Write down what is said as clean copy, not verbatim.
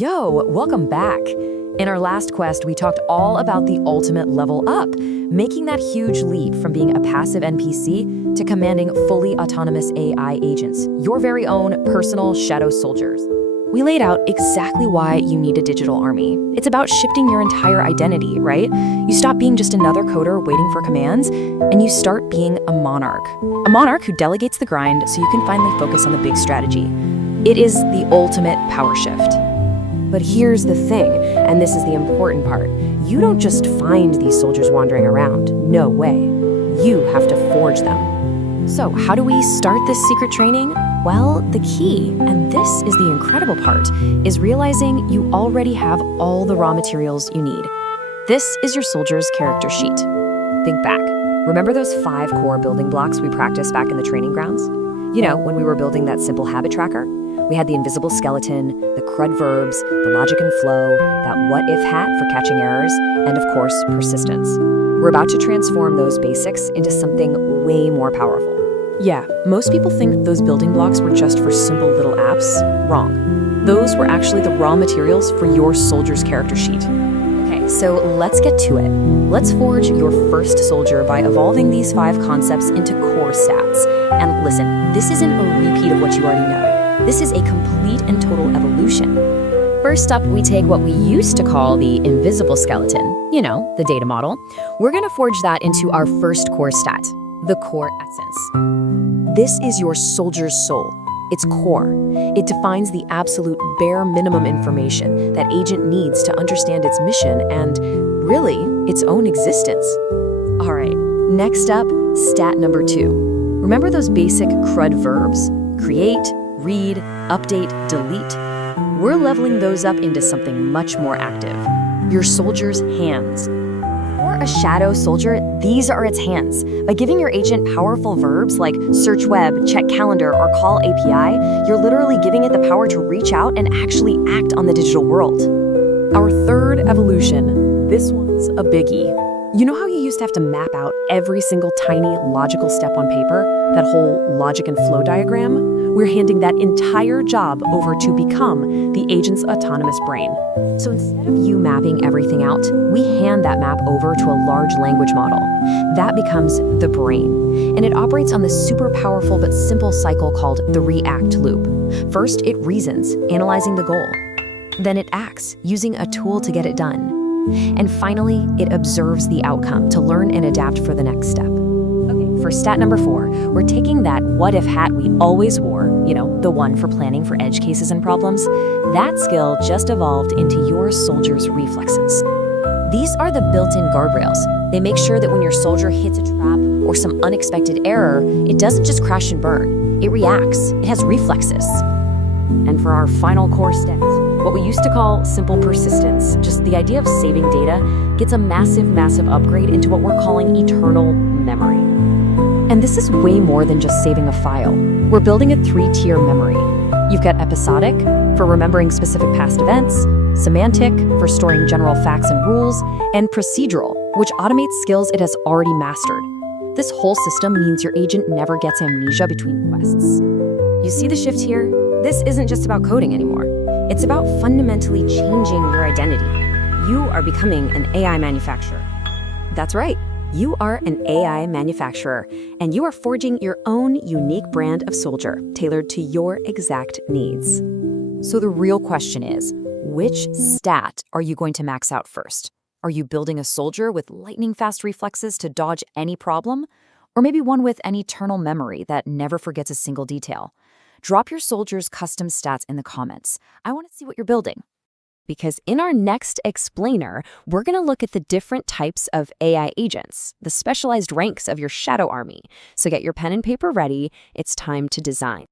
Yo, welcome back. In our last quest, we talked all about the ultimate level up, making that huge leap from being a passive NPC to commanding fully autonomous AI agents, your very own personal shadow soldiers. We laid out exactly why you need a digital army. It's about shifting your entire identity, right? You stop being just another coder waiting for commands, and you start being a monarch. A monarch who delegates the grind so you can finally focus on the big strategy. It is the ultimate power shift. But here's the thing, and this is the important part. You don't just find these soldiers wandering around. No way. You have to forge them. So how do we start this secret training? Well, the key, and this is the incredible part, is realizing you already have all the raw materials you need. This is your soldier's character sheet. Think back. Remember those 5 core building blocks we practiced back in the training grounds? You know, when we were building that simple habit tracker? We had the invisible skeleton, the CRUD verbs, the logic and flow, that what-if hat for catching errors, and of course, persistence. We're about to transform those basics into something way more powerful. Yeah, most people think those building blocks were just for simple little apps. Wrong. Those were actually the raw materials for your soldier's character sheet. Okay, so let's get to it. Let's forge your first soldier by evolving these 5 concepts into core stats. And listen, this isn't a repeat of what you already know. This is a complete and total evolution. First up, we take what we used to call the invisible skeleton, you know, the data model. We're going to forge that into our first core stat, the core essence. This is your soldier's soul, its core. It defines the absolute bare minimum information that agent needs to understand its mission and, really, its own existence. All right, next up, stat number 2. Remember those basic CRUD verbs? Create, read, update, delete. We're leveling those up into something much more active. Your soldier's hands. For a shadow soldier, these are its hands. By giving your agent powerful verbs like search web, check calendar, or call API, you're literally giving it the power to reach out and actually act on the digital world. Our third evolution. This one's a biggie. You know how you used to have to map out every single tiny logical step on paper? That whole logic and flow diagram? We're handing that entire job over to become the agent's autonomous brain. So instead of you mapping everything out, we hand that map over to a large language model. That becomes the brain, and it operates on this super powerful but simple cycle called the react loop. First, it reasons, analyzing the goal. Then it acts, using a tool to get it done. And finally, it observes the outcome to learn and adapt for the next step. Okay, for stat number 4, we're taking that what-if hat we always wore, you know, the one for planning for edge cases and problems. That skill just evolved into your soldier's reflexes. These are the built-in guardrails. They make sure that when your soldier hits a trap or some unexpected error, it doesn't just crash and burn. It reacts. It has reflexes. And for our final core stat, what we used to call simple persistence, just the idea of saving data, gets a massive upgrade into what we're calling eternal memory. And this is way more than just saving a file. We're building a 3-tier memory. You've got episodic, for remembering specific past events, semantic, for storing general facts and rules, and procedural, which automates skills it has already mastered. This whole system means your agent never gets amnesia between quests. You see the shift here? This isn't just about coding anymore. It's about fundamentally changing your identity. You are becoming an AI manufacturer. That's right. You are an AI manufacturer, and you are forging your own unique brand of soldier, tailored to your exact needs. So the real question is, which stat are you going to max out first? Are you building a soldier with lightning-fast reflexes to dodge any problem? Or maybe one with an eternal memory that never forgets a single detail? Drop your soldier's custom stats in the comments. I want to see what you're building. Because in our next explainer, we're going to look at the different types of AI agents, the specialized ranks of your shadow army. So get your pen and paper ready. It's time to design.